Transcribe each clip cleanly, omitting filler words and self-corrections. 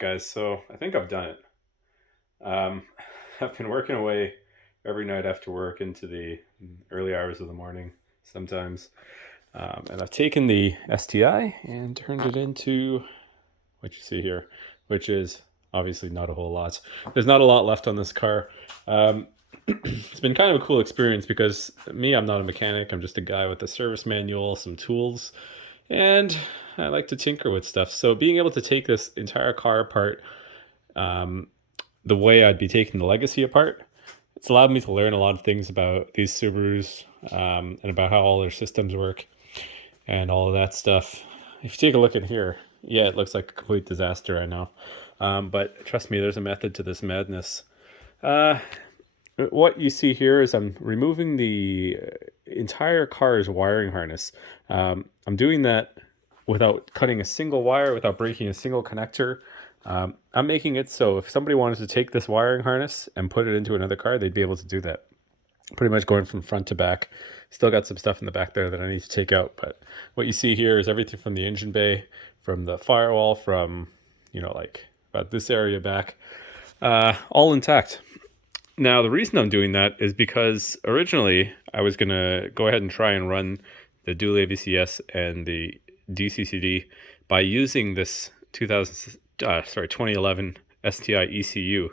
guys, so I think I've done it. Um, I've been working away every night after work into the early hours of the morning sometimes. And I've taken the STI and turned it into what you see here, which is obviously not a whole lot. There's not a lot left on this car. Um, it's been kind of a cool experience because me, I'm not a mechanic. I'm just a guy with a service manual, some tools, and I like to tinker with stuff. So being able to take this entire car apart, um, the way I'd be taking the Legacy apart, it's allowed me to learn a lot of things about these Subarus, and about how all their systems work and all of that stuff. If you take a look at here, yeah, it looks like a complete disaster, I know. But trust me, there's a method to this madness. Uh, what you see here is I'm removing the entire car's wiring harness. I'm doing that without cutting a single wire, without breaking a single connector. I'm making it so if somebody wanted to take this wiring harness and put it into another car, they'd be able to do that. Pretty much going from front to back. Still got some stuff in the back there that I need to take out, but what you see here is everything from the engine bay, from the firewall, from, like about this area back, all intact. Now, the reason I'm doing that is because originally I was going to go ahead and try and run the dual AVCS and the DCCD by using this 2011 STI ECU.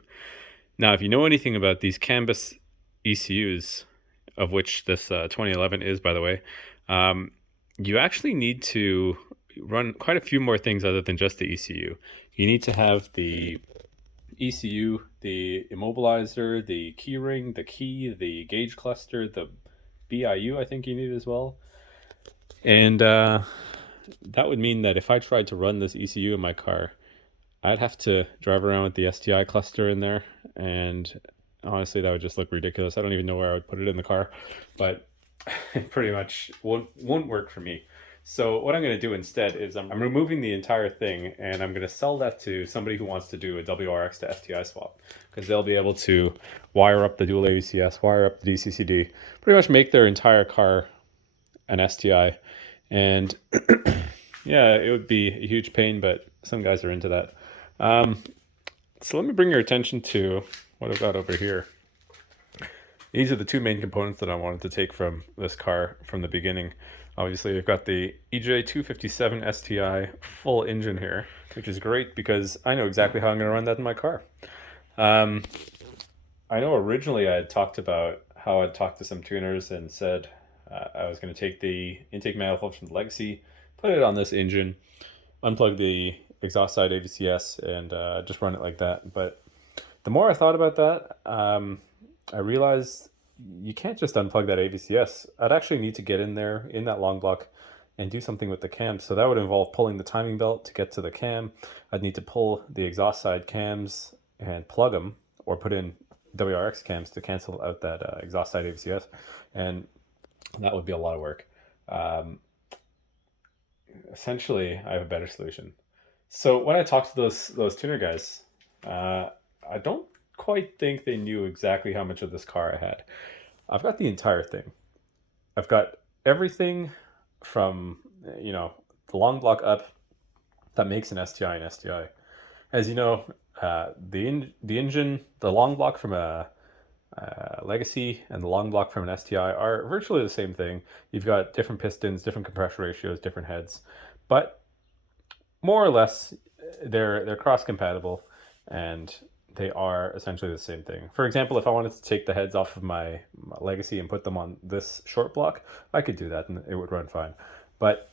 Now, if you know anything about these CAN-bus ECUs, of which this 2011 is, by the way, you actually need to run quite a few more things other than just the ECU. You need to have the ECU, the immobilizer, the key ring, the key, the gauge cluster, the BIU I think you need as well. And that would mean that if I tried to run this ECU in my car, I'd have to drive around with the STI cluster in there, and honestly that would just look ridiculous. I don't even know where I would put it in the car, but it pretty much won't work for me. So what I'm going to do instead is I'm removing the entire thing, and I'm going to sell that to somebody who wants to do a WRX to STI swap, because they'll be able to wire up the dual AVCS, wire up the DCCD, pretty much make their entire car an STI. And yeah, it would be a huge pain, but some guys are into that. So let me bring your attention to what I've got over here. These are the two main components that I wanted to take from this car from the beginning. Obviously, I've got the EJ257 STI full engine here, which is great because I know exactly how I'm going to run that in my car. I know originally I had talked about how I'd talked to some tuners and said I was going to take the intake manifold from the Legacy, put it on this engine, unplug the exhaust side AVCS, and just run it like that. But the more I thought about that, I realized you can't just unplug that AVCS. I'd actually need to get in there in that long block and do something with the cams. So that would involve pulling the timing belt to get to the cam. I'd need to pull the exhaust side cams and plug them, or put in WRX cams to cancel out that exhaust side AVCS. And that would be a lot of work. Essentially, I have a better solution. So when I talked to those tuner guys, I don't quite think they knew exactly how much of this car I had. I've got the entire thing. I've got everything from, the long block up that makes an STI an STI. As you know, the engine, the long block from a Legacy and the long block from an STI are virtually the same thing. You've got different pistons, different compression ratios, different heads, but more or less they're cross compatible, and they are essentially the same thing. For example, if I wanted to take the heads off of my Legacy and put them on this short block, I could do that and it would run fine. But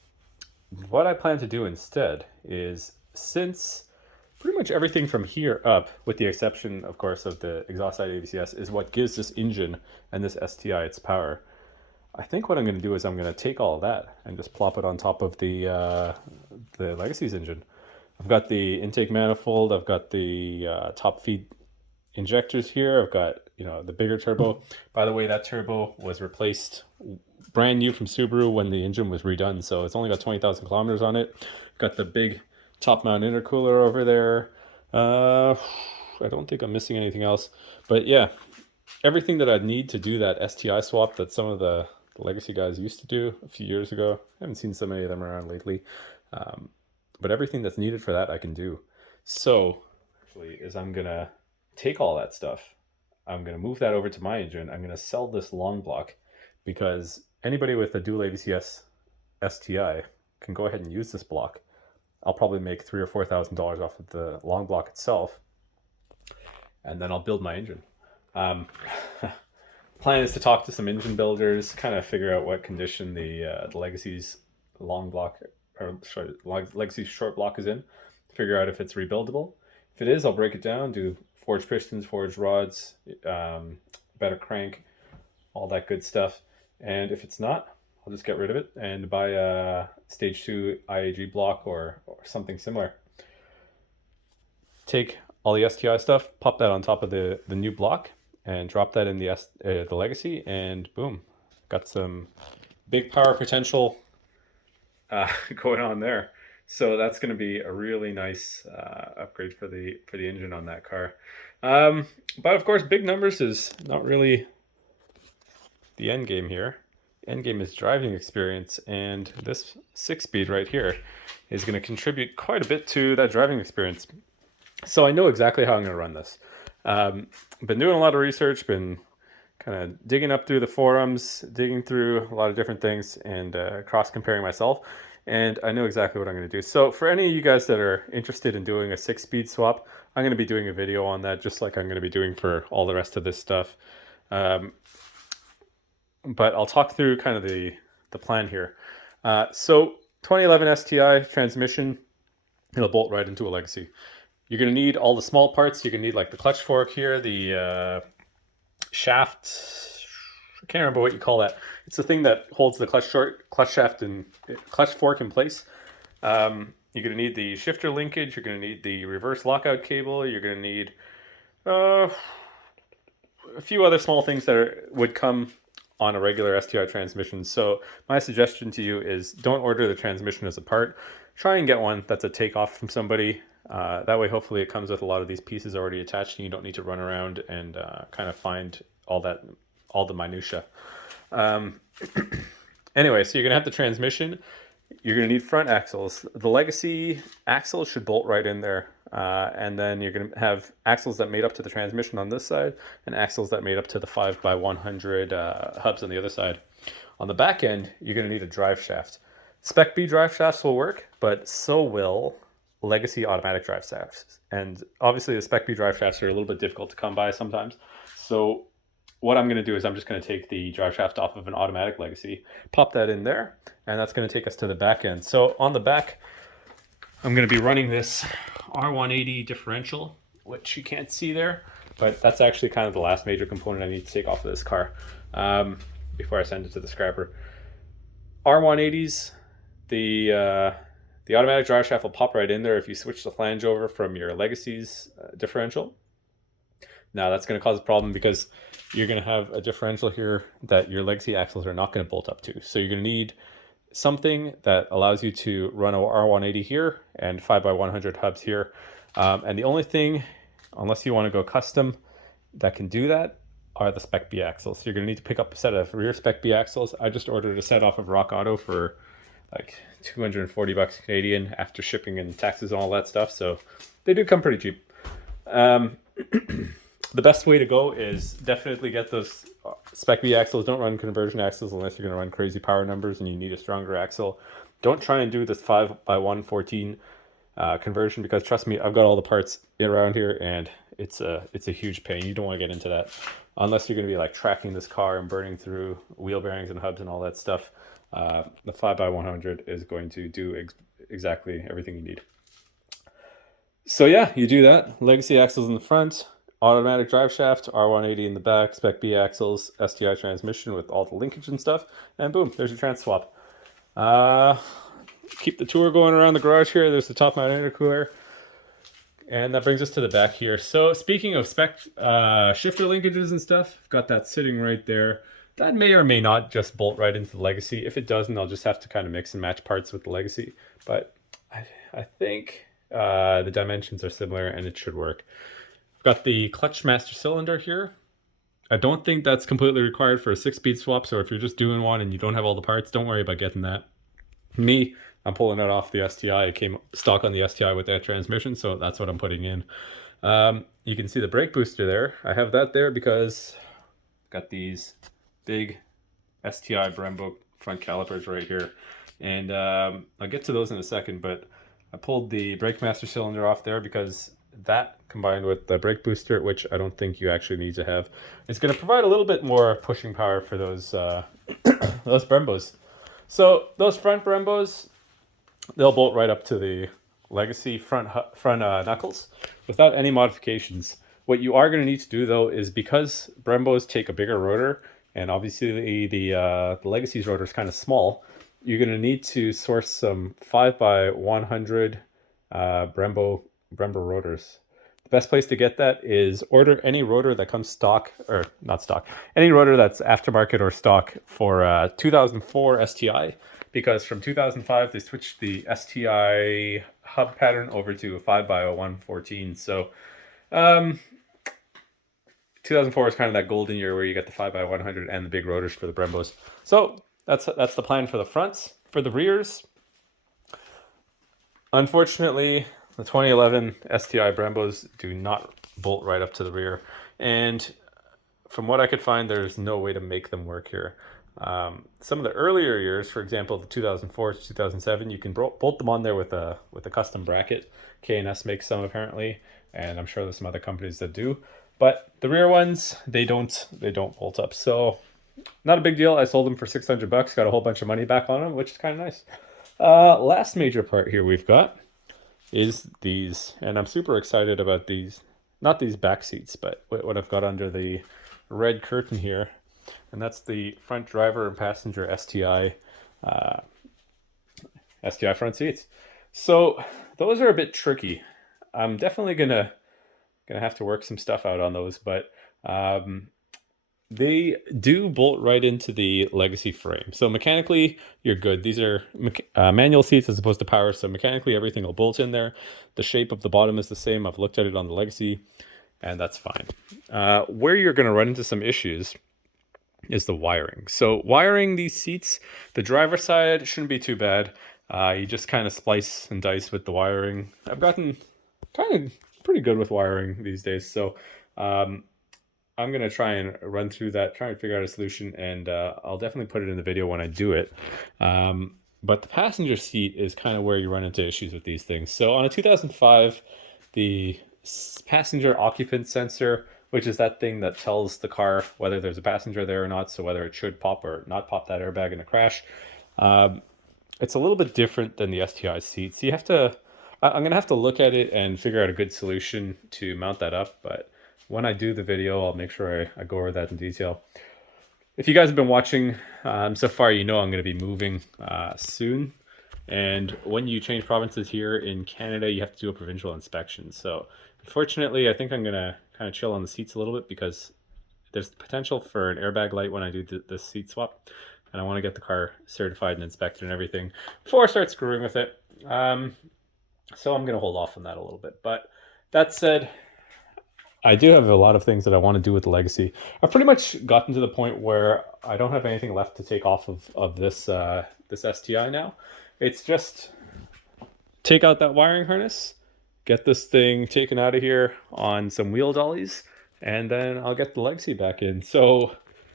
what I plan to do instead is, since pretty much everything from here up, with the exception, of course, of the exhaust side AVCS, is what gives this engine and this STI its power, I think what I'm going to do is I'm going to take all of that and just plop it on top of the Legacy's engine. I've got the intake manifold, I've got the top feed injectors here, I've got the bigger turbo. By the way, that turbo was replaced brand new from Subaru when the engine was redone, so it's only got 20,000 kilometers on it. Got the big top mount intercooler over there. I don't think I'm missing anything else, but yeah, everything that I'd need to do that STI swap that some of the Legacy guys used to do a few years ago. I haven't seen so many of them around lately. But everything that's needed for that I can do. So actually is I'm gonna take all that stuff. I'm gonna move that over to my engine. I'm gonna sell this long block because anybody with a dual AVCS STI can go ahead and use this block. I'll probably make $3,000 or $4,000 off of the long block itself, and then I'll build my engine. Plan is to talk to some engine builders, kind of figure out what condition the Legacy's long block or sorry, Legacy's short block is in. Figure out if it's rebuildable. If it is, I'll break it down, do forged pistons, forged rods, better crank, all that good stuff. And if it's not, I'll just get rid of it and buy a stage 2 IAG block or something similar. Take all the STI stuff, pop that on top of the new block, and drop that in the Legacy, and boom, got some big power potential going on there. So that's going to be a really nice upgrade for the engine on that car. But of course, big numbers is not really the end game here. End game is driving experience, and this 6-speed right here is going to contribute quite a bit to that driving experience. So I know exactly how I'm going to run this. Been doing a lot of research, been kind of digging up through the forums, digging through a lot of different things, and cross-comparing myself. And I know exactly what I'm going to do. So for any of you guys that are interested in doing a 6-speed swap, I'm going to be doing a video on that, just like I'm going to be doing for all the rest of this stuff. But I'll talk through kind of the plan here. So 2011 STI transmission, it'll bolt right into a Legacy. You're going to need all the small parts. You're going to need like the clutch fork here, the shaft. I can't remember what you call that. It's the thing that holds the clutch shaft and clutch fork in place. You're going to need the shifter linkage. You're going to need the reverse lockout cable. You're going to need a few other small things that would come on a regular STI transmission. So my suggestion to you is don't order the transmission as a part. Try and get one that's a takeoff from somebody. That way, hopefully, it comes with a lot of these pieces already attached, and you don't need to run around and kind of find all the minutia. Anyway, so you're gonna have the transmission. You're gonna need front axles. The Legacy axle should bolt right in there, and then you're gonna have axles that made up to the transmission on this side, and axles that made up to the 5x100 hubs on the other side. On the back end, you're gonna need a drive shaft. Spec B drive shafts will work, but so will Legacy automatic drive shafts. And obviously the Spec B drive shafts are a little bit difficult to come by sometimes. So what I'm going to do is I'm just going to take the drive shaft off of an automatic Legacy, pop that in there, and that's going to take us to the back end. So on the back, I'm going to be running this R180 differential, which you can't see there, but that's actually kind of the last major component I need to take off of this car before I send it to the scrapper. R180s, the automatic drive shaft will pop right in there if you switch the flange over from your Legacy's differential. Now that's going to cause a problem because you're going to have a differential here that your Legacy axles are not going to bolt up to. So you're going to need something that allows you to run a R180 here and 5x100 hubs here. And the only thing, unless you want to go custom, that can do that are the Spec B axles. So you're going to need to pick up a set of rear Spec B axles. I just ordered a set off of Rock Auto for like 240 bucks Canadian after shipping and taxes and all that stuff. So they do come pretty cheap. The best way to go is definitely get those Spec B axles. Don't run conversion axles unless you're going to run crazy power numbers and you need a stronger axle. Don't try and do this 5x114 conversion because trust me, I've got all the parts around here and it's a huge pain. You don't want to get into that unless you're going to be like tracking this car and burning through wheel bearings and hubs and all that stuff. The 5x100 is going to do exactly everything you need. So yeah, you do that. Legacy axles in the front, automatic drive shaft, R180 in the back, Spec B axles, STI transmission with all the linkage and stuff, and boom, there's your trans swap. Keep the tour going around the garage here. There's the top mount intercooler. And that brings us to the back here. So speaking of spec shifter linkages and stuff, I've got that sitting right there. That may or may not just bolt right into the Legacy. If it doesn't, I'll just have to kind of mix and match parts with the Legacy. But I think the dimensions are similar and it should work. I've got the clutch master cylinder here. I don't think that's completely required for a 6-speed swap. So if you're just doing one and you don't have all the parts, don't worry about getting that. Me, I'm pulling it off the STI. It came stock on the STI with that transmission, so that's what I'm putting in. You can see the brake booster there. I have that there because I've got these big STI Brembo front calipers right here. And I'll get to those in a second, but I pulled the brake master cylinder off there because that combined with the brake booster, which I don't think you actually need to have, it's going to provide a little bit more pushing power for those those Brembos. So those front Brembos, they'll bolt right up to the legacy front knuckles without any modifications. What you are going to need to do though is, because Brembos take a bigger rotor, and obviously the legacy's rotor is kind of small, you're going to need to source some 5x100 Brembo rotors. The best place to get that is order any rotor that comes stock, or not stock, any rotor that's aftermarket or stock for 2004 STI, because from 2005 they switched the STI hub pattern over to a 5x114. So 2004 is kind of that golden year where you get the 5x100 and the big rotors for the Brembos. So that's the plan for the fronts. For the rears, unfortunately, the 2011 STI Brembos do not bolt right up to the rear. And from what I could find, there's no way to make them work here. Some of the earlier years, for example, the 2004 to 2007, you can bolt them on there with a custom bracket. K&S makes some apparently, and I'm sure there's some other companies that do. But the rear ones, they don't bolt up. So not a big deal. I sold them for $600, got a whole bunch of money back on them, which is kind of nice. Last major part here we've got is these, and I'm super excited about these. Not these back seats, but what I've got under the red curtain here, and that's the front driver and passenger STI front seats. So those are a bit tricky. I'm definitely gonna have to work some stuff out on those, but they do bolt right into the legacy frame. So mechanically, you're good. These are manual seats as opposed to power, so mechanically everything will bolt in there. The shape of the bottom is the same. I've looked at it on the legacy, and that's fine. Where you're going to run into some issues is the wiring. So wiring these seats, the driver's side shouldn't be too bad. You just kind of splice and dice with the wiring. I've gotten kind of pretty good with wiring these days, so I'm going to try and run through that, try and figure out a solution, and I'll definitely put it in the video when I do it. But the passenger seat is kind of where you run into issues with these things. So on a 2005, the passenger occupant sensor, which is that thing that tells the car whether there's a passenger there or not, so whether it should pop or not pop that airbag in a crash, it's a little bit different than the STI seats. You have to, I'm going to have to look at it and figure out a good solution to mount that up, but when I do the video, I'll make sure I go over that in detail. If you guys have been watching so far, you know I'm going to be moving soon. And when you change provinces here in Canada, you have to do a provincial inspection. So unfortunately, I think I'm going to kind of chill on the seats a little bit because there's the potential for an airbag light when I do the seat swap. And I want to get the car certified and inspected and everything before I start screwing with it. So I'm going to hold off on that a little bit. But that said, I do have a lot of things that I want to do with the legacy. I've pretty much gotten to the point where I don't have anything left to take off of this this STI now. It's just take out that wiring harness, get this thing taken out of here on some wheel dollies, and then I'll get the legacy back in. So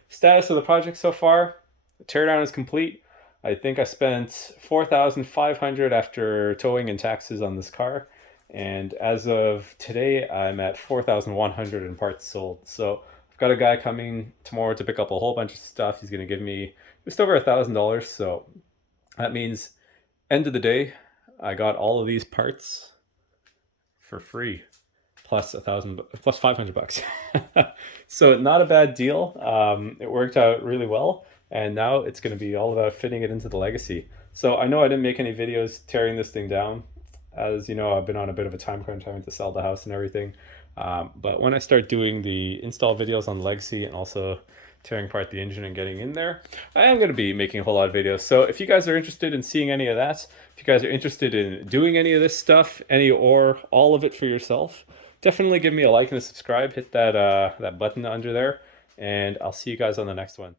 status of the project so far, the teardown is complete. I think I spent $4,500 after towing and taxes on this car. And as of today, I'm at 4,100 in parts sold. So I've got a guy coming tomorrow to pick up a whole bunch of stuff. He's going to give me just over $1,000. So that means end of the day, I got all of these parts for free, plus $500. So not a bad deal. It worked out really well. And now it's going to be all about fitting it into the legacy. So I know I didn't make any videos tearing this thing down. As you know, I've been on a bit of a time crunch having to sell the house and everything. But when I start doing the install videos on the legacy and also tearing apart the engine and getting in there, I am going to be making a whole lot of videos. So if you guys are interested in seeing any of that, if you guys are interested in doing any of this stuff, any or all of it for yourself, definitely give me a like and a subscribe. Hit that, that button under there, and I'll see you guys on the next one.